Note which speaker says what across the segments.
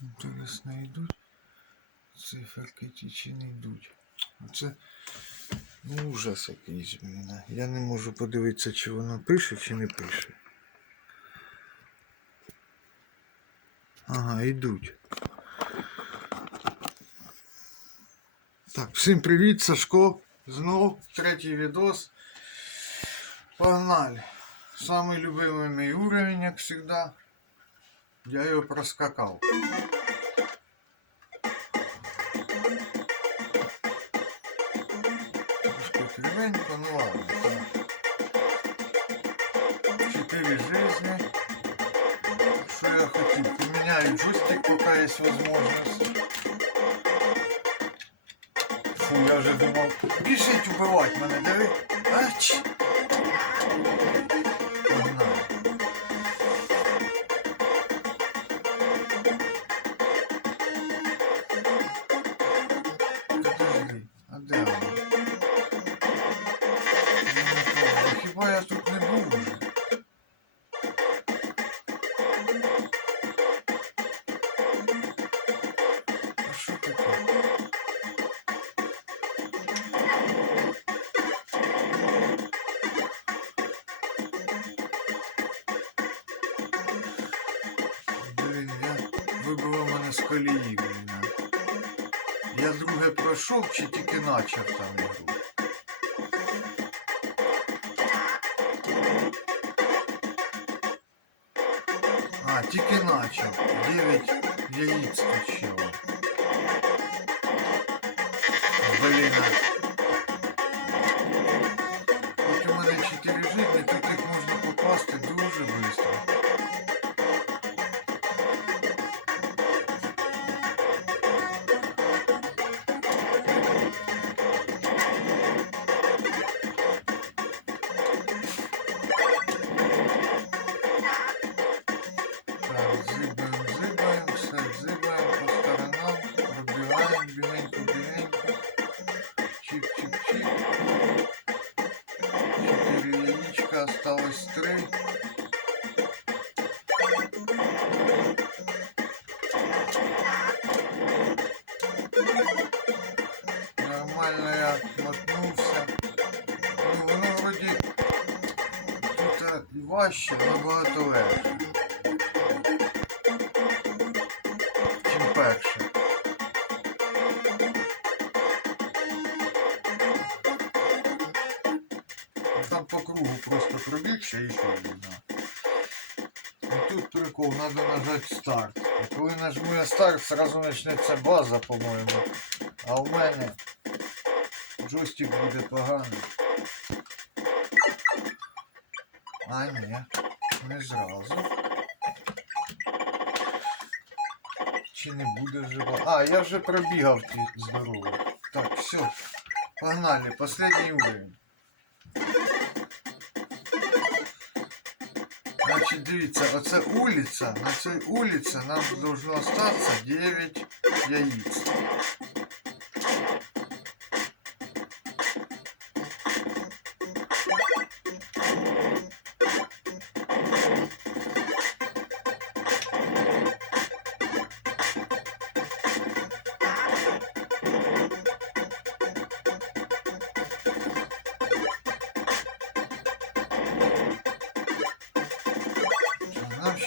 Speaker 1: Інтересно, йдуть. Циферки ті чи не йдуть. Це ну, ужас якийсь, блін. Я не можу подивитися, чи воно пише, чи не пише. Ага, йдуть. Так, всім привіт, Сашко. Знов третій відос. Погнали. Самый любимый мой уровень, как всегда. Я его проскакал. Трошки кривенько, ну ладно. Четыре жизни. Что я хотел? Поменяю джойстик, пока есть возможность. Фу, я вже думав, біжить убивати мене, диви. Ач! Чи тільки начав важче, набагато легше. чим перше. Ну, Там по кругу просто пробігся і що видно. І тут прикол, треба нажати старт. І коли нажму я старт, сразу почнеться база, по-моєму. А у мене джойстик буде поганий. А ні, не зразу. Чи не буде вже ба- А, я вже пробігав ті здорово. Так, все. Погнали, последний уровень. Значить, дивіться, оце улиця. На цій улиці нам должно остатися 9 яиц.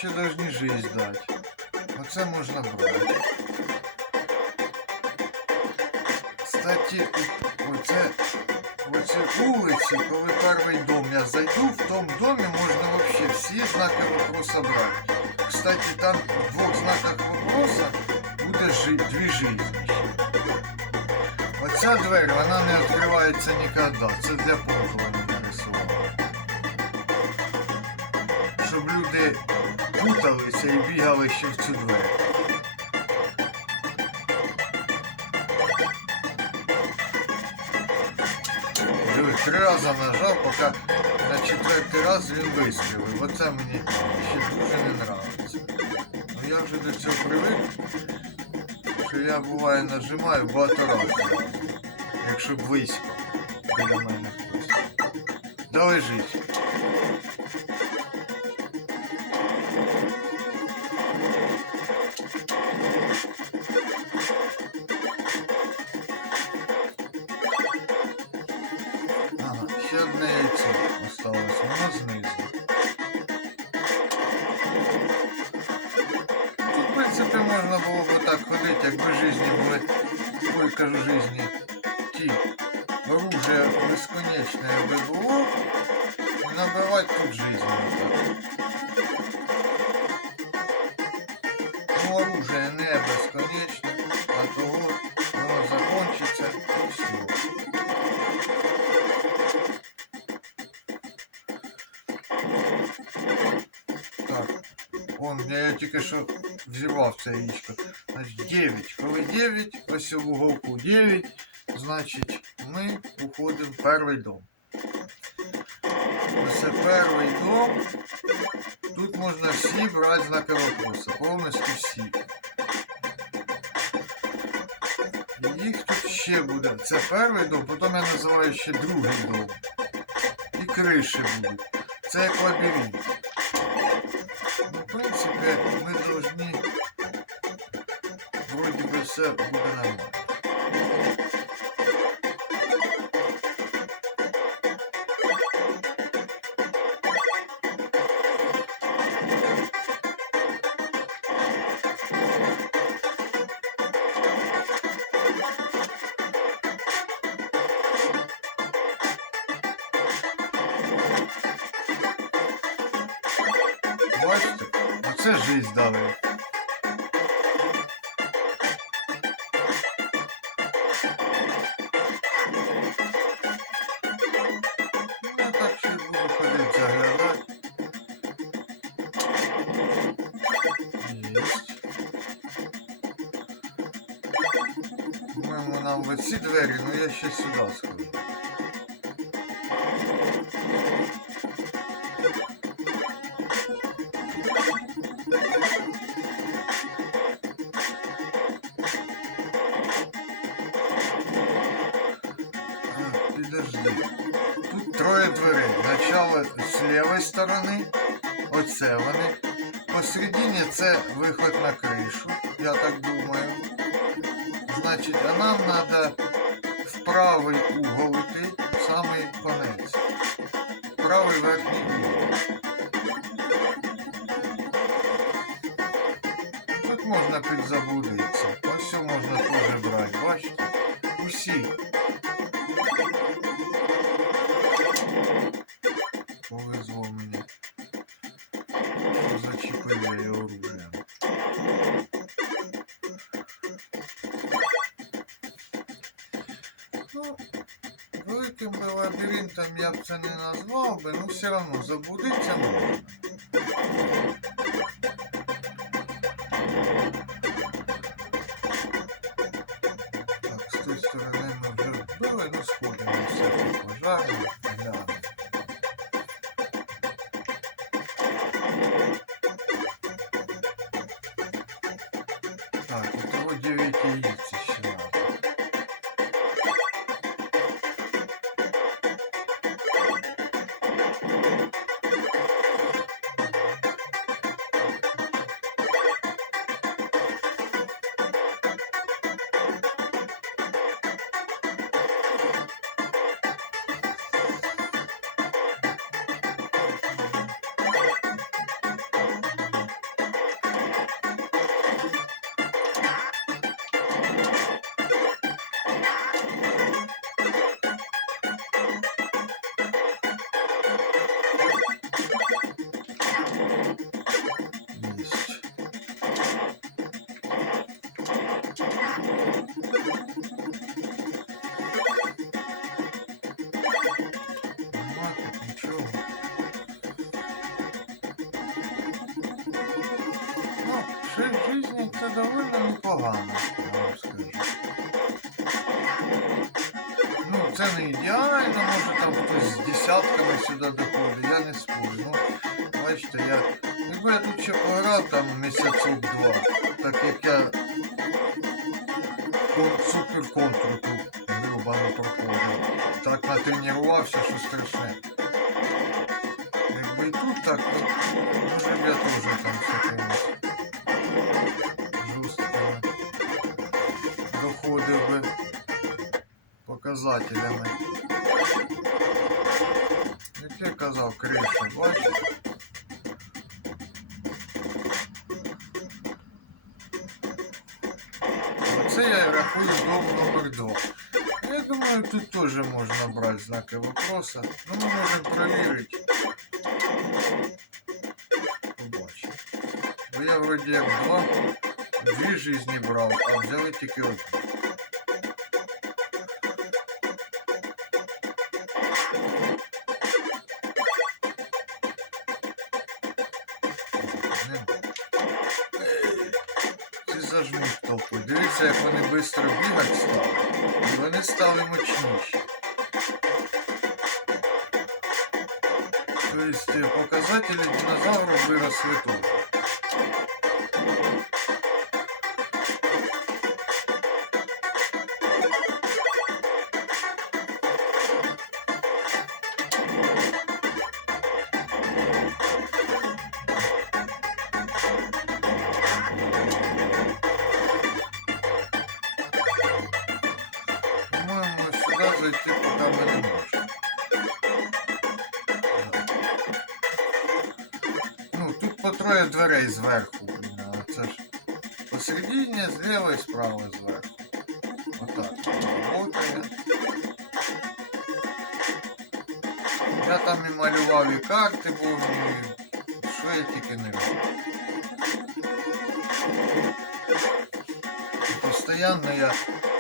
Speaker 1: ще должны жизнь дати. Оце можна брати. Кстати, оце, оце вулиці, коли перший дом я зайду, в тому домі можна вообще всі знаки вопроса брати. Кстати, там в двох знаках вопроса буде жи, дві жизни. ще. Оця двері, вона не відкривається ніколи. Це для пробування нарисувала. Щоб люди путалися і бігали ще в цю двері. Три рази нажав, поки на четвертий раз він вистрілив. Оце мені ще дуже не подобається. Ну я вже до цього привик, що я буває нажимаю багато разів. Якщо близько біля мене хтось. Да лежить. Он, я тільки що взірвав це яєчко. Значить, 9. Коли 9, ось в уголку 9, значить ми уходимо в перший дом. Це перший дом. Тут можна всі брати знаки вопроса, повністю всі. Їх тут ще буде. Це перший дом, потім я називаю ще другий дом. І криші будуть. Це як лабіринт. Ну, в должны вроде бы все буде нормально. Оце жизнь дали. Ну так ще буду ходити заглядати. Єсть. По-моєму, нам в ці двері, ну я ще сюди сходжу. Посередині це виход на кришу, я так думаю. Значить, а нам треба в правий угол йти, в самий конець. Правий верхній угол. Тут можна підзаблудитися. Ось все можна теж брати, бачите? Усі. Лабіринтом я б це не назвав би, ну все одно заблудитися можна. Так, з тої сторони ми вже вбили, ну сходимо все глянемо. Так, у того 9 яиц це довольно непогано. Ну, це не ідеально, може там хтось з десятками сюди доходить, я не спорю. Ну, бачите, я. Якби я тут ще пограв там місяців два, так як я кон- супер контру тут грубано проходив. Так натренувався, що страшне. Якби і тут так, то може б я теж там з показателями. Як я казав, криша, бачите? Оце я рахую дом номер 2. Я думаю, тут теж можна брати знаки вопроса. Ну, ми можемо перевірити. Побачимо. Бо я вроді як два, дві жизни брав, а взяли тільки одну. І вони стали мощніші. Тобто е, показателі динозаврів тут. сюди зайти поки ми не можемо. Ну, тут по троє дверей зверху. блін, а Це ж посередині, зліва і справа зверху. Отак. Работає. Я там і малював і карти був, і що я тільки не робив. І Постоянно я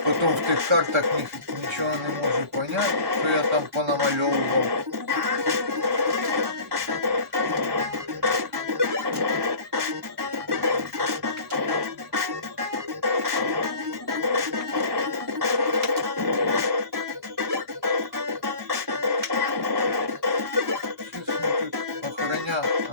Speaker 1: потім в тих картах ні, нічого не можу Поняти, що я там понамальовував. Щось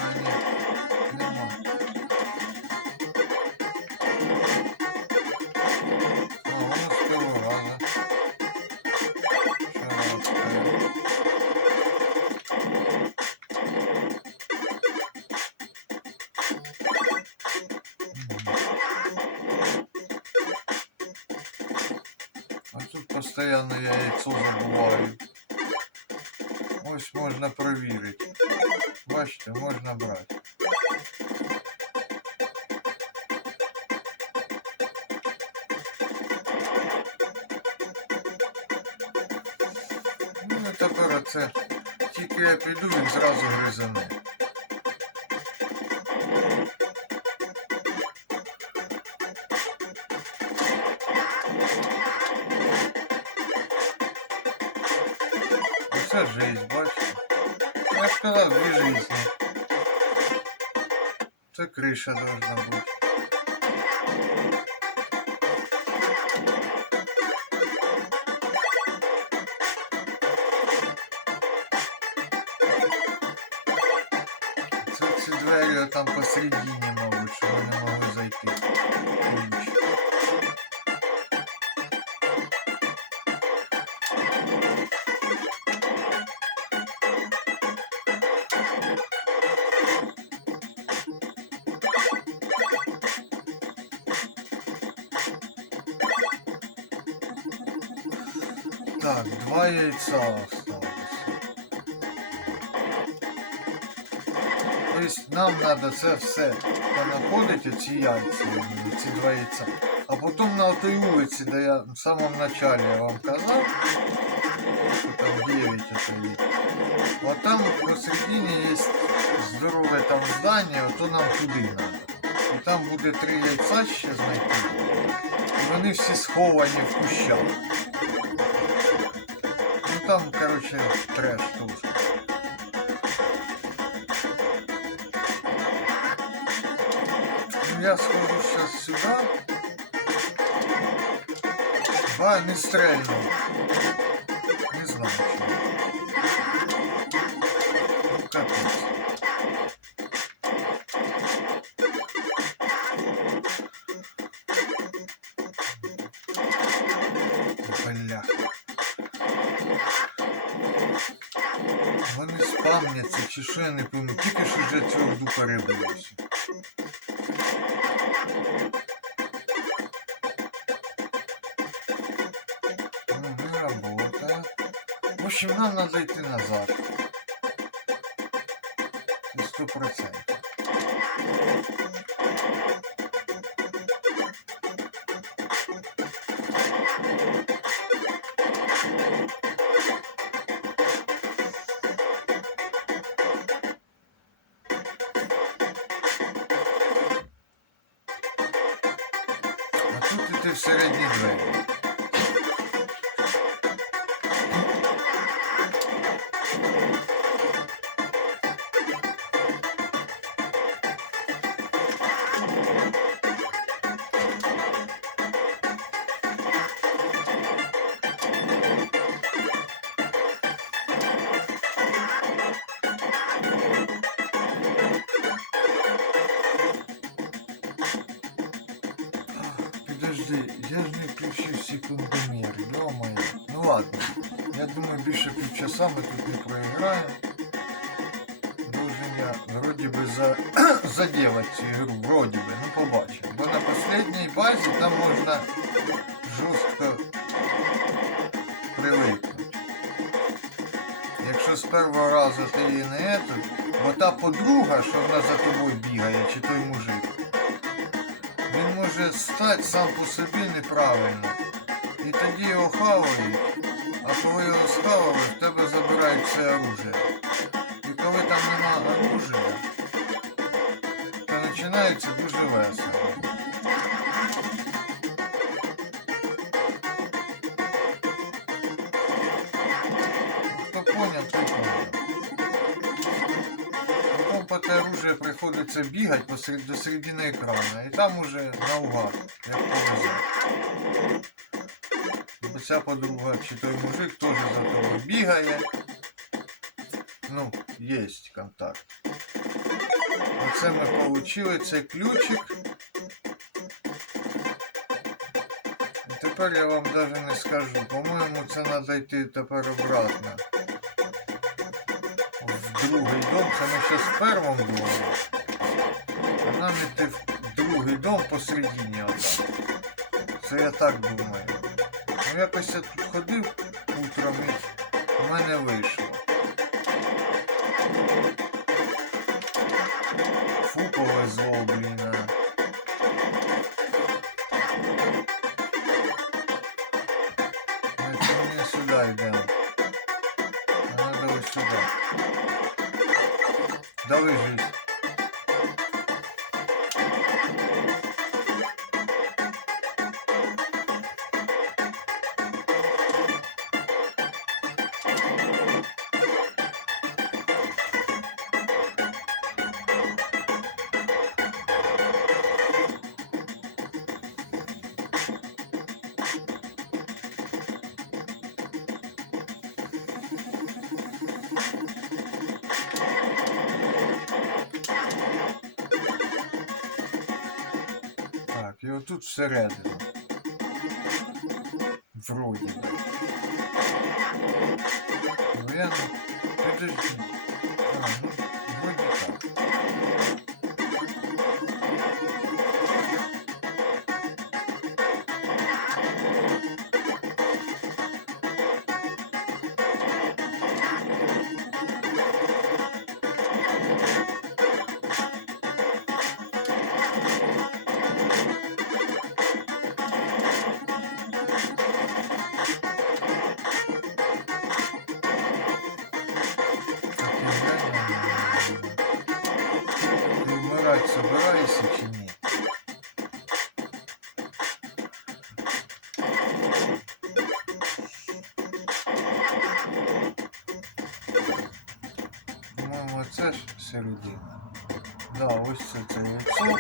Speaker 1: постоянно я яйцо забуваю. Ось можна перевірити. Бачите, можна брати. Ну тепер оце. Тільки я піду, він зразу гризане. Оце жизнь, бачите. Я ж сказав, дві. Це криша должна бути. Це ці двері там посередині, мабуть, що вони могли зайти. Два яйца осталось. Тобто нам треба це все понаходити, ці яйця, ці два яйця. А потім на той вулиці, де я в самому началі вам казав, що там 9 це є. От там посередині є здорове там здання, ото нам туди треба. І там буде три яйця ще знайти. І вони всі сховані в кущах. Там, короче, трэш. Ну, я схожу сейчас сюда. Ба, не стрельнул. Не знаю чего. Общем, нам надо йти назад. Сто процентів. Подожди, я ж не включив секундомер, ё-моё. Ну ладно, я думаю, більше півчаса ми тут не проіграємо. Должен вроді би за... заделать цю ігру, вроді би, ну побачимо. Бо на последній базі там можна жорстко привикнути. Якщо з першого разу ти її не ету, бо та подруга, що вона за тобою бігає, чи той мужик, він може стати сам по собі неправильно. І тоді його хавають, а коли його схавали, в тебе забирають все оружие. І коли там нема оружия, то починається дуже весело. Хто поняв, той поняв. Те оружие приходиться бігати посеред, до середини екрану, і там уже наугад, як повезе. Бо ця подруга чи той мужик теж за тобою бігає. Ну, є контакт. Оце ми отримали цей ключик. І тепер я вам навіть не скажу. По-моєму, це треба йти тепер обратно. Другий дом, це ми ще в первом домі. А нам іти в другий дом посередині отак. Це я так думаю. Ну якось я тут ходив утром і в мене вийшло. Фу, повезло, блін. Давай жизнь. Отут всередину. Вроді би. Ну. Подожди. Ось це яйцо.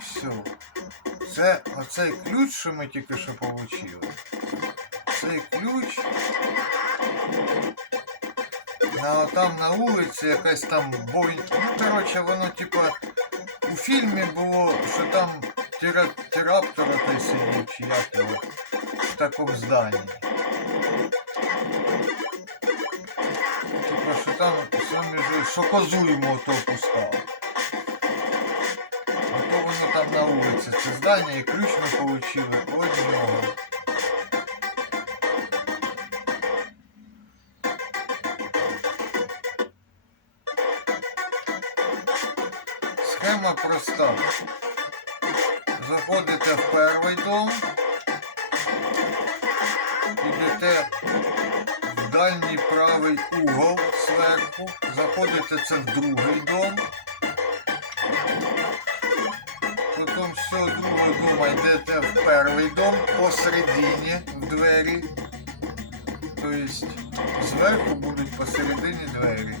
Speaker 1: Все. Це оцей ключ, що ми тільки що отримали. Цей ключ. На, там на вулиці якась там бой. Ну, коротше, воно типа у фільмі було, що там тира, тераптор той сидів, чи як його, в такому зданні. Типа, що там самі ж, що козу йому то пускав. Вулиці, це здання, і ключ ми отримали від нього. Схема проста. Заходите в перший дом, йдете в дальній правий угол зверху, заходите це в другий дом. З другого дома йдете в перший дом посередині двері. Тобто зверху будуть посередині двері.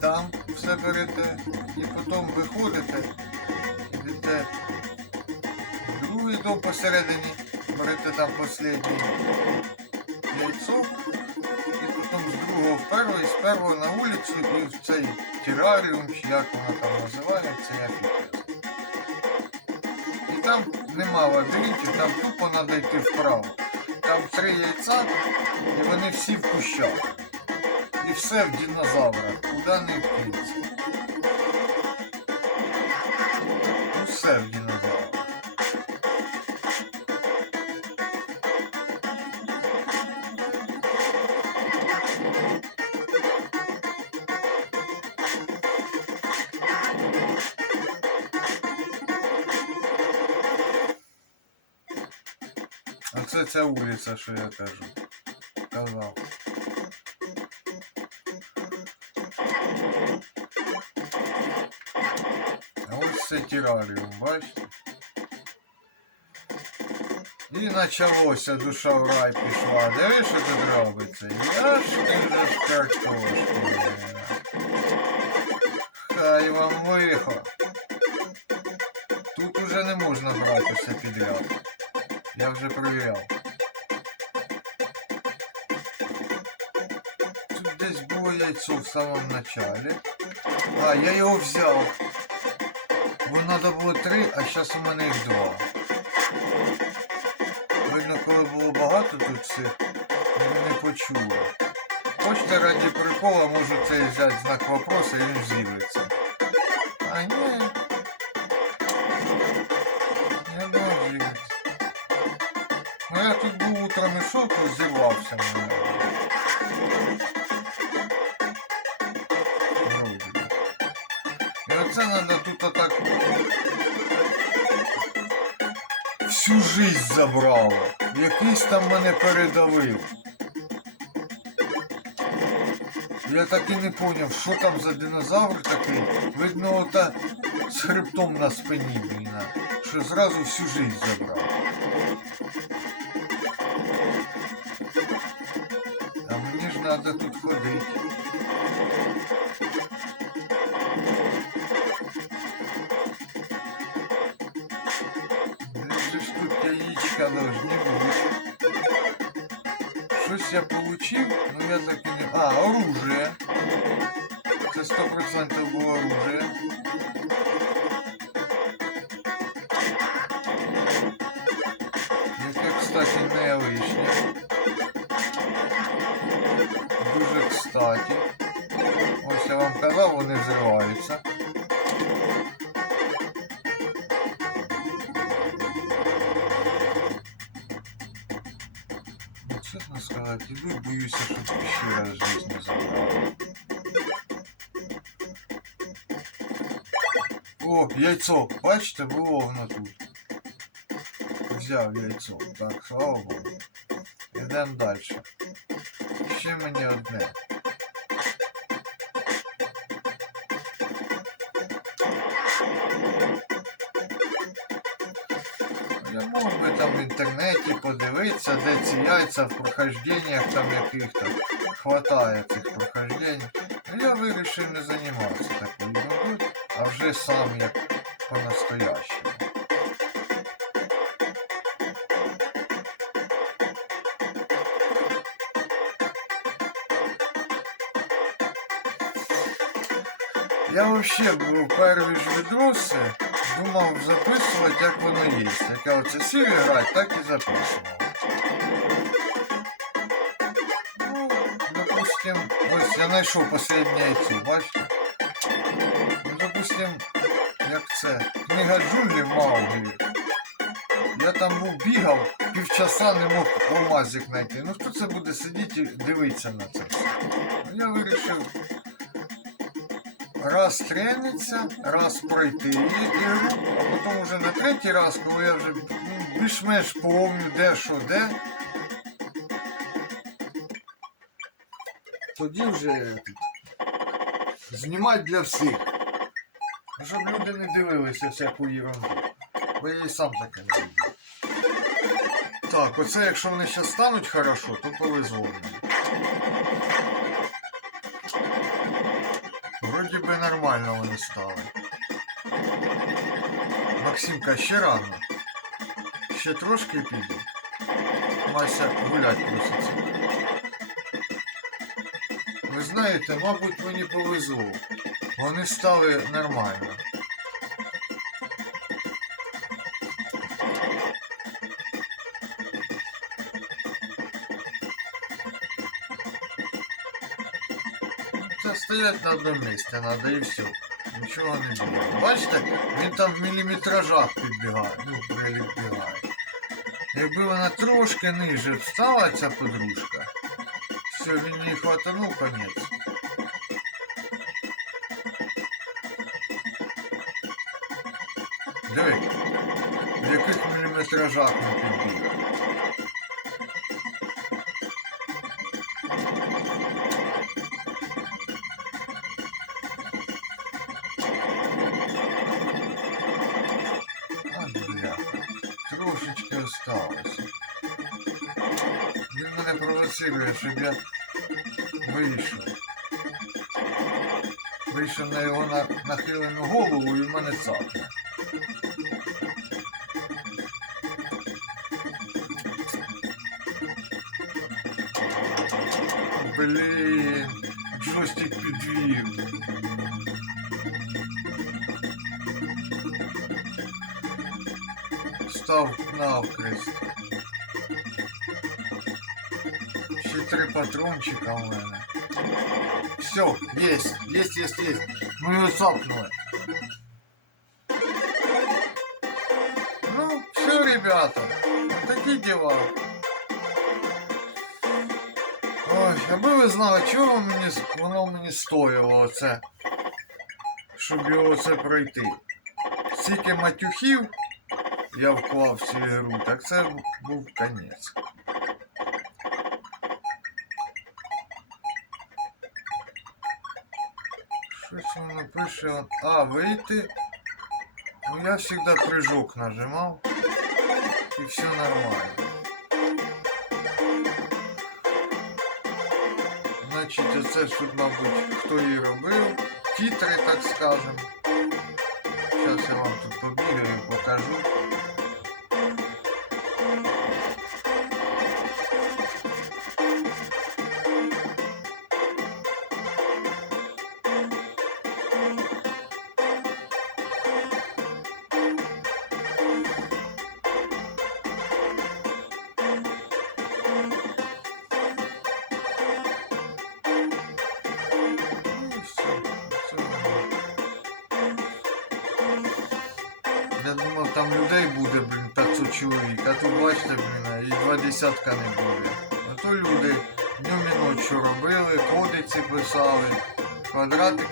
Speaker 1: Там все берете і потім виходите, йдете в другий дом посередині, берете там останнє яйцо, потім з другого в перший, з першого на вулицю і в цей тераріум, як воно там називається, я підпис. І там нема лабіринтів, там тупо треба йти вправо. Там три яйця, і вони всі в кущах. І все в динозаврах, куди не йти. Ну все в динозаврах. А це ця вулиця, що я кажу. Казав. А ось це тераріум, бачите? І почалося, душа в рай пішла. Дивиш, що тут робиться? Я ж ти вже ж картошку. Хай вам лихо. Тут уже не можна братися підряд. Я вже перевіряв. Тут десь було яйцо в самому началі. А, я його взяв. Бо треба було три, а зараз у мене їх два. Видно, коли було багато тут цих, вони не почули. Хочете раді прикола, можу цей взяти знак вопроса і він з'явиться. Тут був утром ішов, то зірвався мене. Вроді. І треба тут отак. Всю жизнь забрало. Якийсь там мене передавив. Я так і не поняв, що там за динозавр такий. Видно, ота з хребтом на спині, блін, що зразу всю жизнь забрав. Треба тут ходити. Де же ж тут яичка должны бути? Щось я получив, ну я так і не... А, оружие. Це 100% було оружие. Кстати. Ось я вам казав, вони взриваються. Чесно сказати, іду боюся, щоб ще раз жизнь не забрали. О, яйцо, бачите, було воно тут. Взяв яйцо. Так, слава Богу. Йдемо далі. Ще мені одне. Подивитися, де ці яйця в прохожденнях там яких-то хватає цих прохождень. Ну я вирішив не займатися такою ерундою, а вже сам як по-настоящему. Я вообще був перші ж відоси, думав записувати, як воно є. Як я оце сів грати, так і записував. Допустим, ось я знайшов останнє яйцо, бачите? Ну, допустим, як це, книга джунглів Мауглі. Я там був бігав, півчаса не мог алмазик знайти. Ну хто це буде сидіти і дивитися на це все? Ну, я вирішив раз трениться, раз пройти ігру, а потім вже на третій раз, коли я вже більш-менш помню, де що де. Тоді вже знімати для всіх. Щоб люди не дивилися всяку ерунду. Бо я і сам таке не люблю. Так, оце якщо вони ще стануть хорошо, то повезло мені. Вроді би нормально вони стали. Максимка, ще рано. Ще трошки піду. Мася гулять проситься. Ви знаєте, мабуть, мені повезло. Вони стали нормально. Це стоять на одному місці треба і все. Нічого не буде. Бачите, він там в міліметражах підбігає, ну, приліпбігає. Якби вона трошки ниже встала, ця подружка, все, він її хватанув, конець. Диви, в яких міліметражах він підбіг. А, трошечки осталось. Він мене провоцирує, щоб я вийшов. Вийшов на його нахилену голову і в мене цапне. Блін, джойстик підвів. Став навкрест. Ще три патрончика у мене. Все, есть, есть, есть, есть. Мы ее цапнули. Ну, все, ребята. Вот такие дела. Ой, аби ви знали, чого мені, з- воно мені стоїло оце, щоб його це пройти. Стільки матюхів я вклав в цю ігру, так це був конець. Щось воно пише. А, вийти. Ну я завжди прыжок нажимав. І все нормально. Значить, оце ж тут, мабуть, хто її робив. Тітри, так скажем. Зараз я вам тут побігаю покажу.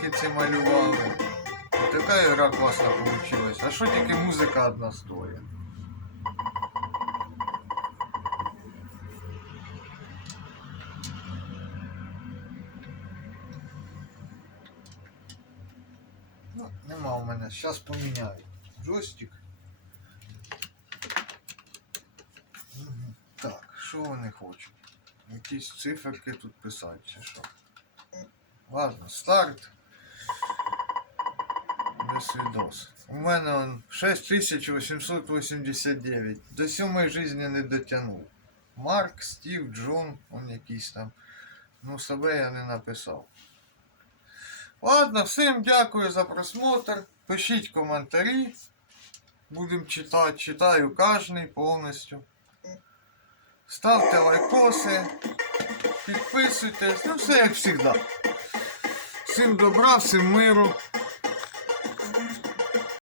Speaker 1: Квадратики ці малювали. Така гра класна вийшла. А що тільки музика одна стоїть? Ну, нема у мене. Зараз поміняю. Джойстик. Так, що вони хочуть? Якісь циферки тут писати, чи що? Ладно, старт. Відос. У мене он 6889. До сьомої житті не дотягнув. Марк, Стів, Джон, он якийсь там. Ну, себе я не написав. Ладно, всім дякую за просмотр. Пишіть коментарі. Будемо читати. Читаю кожний повністю. Ставте лайкоси. Підписуйтесь. Ну все як завжди. Всім добра, всім миру.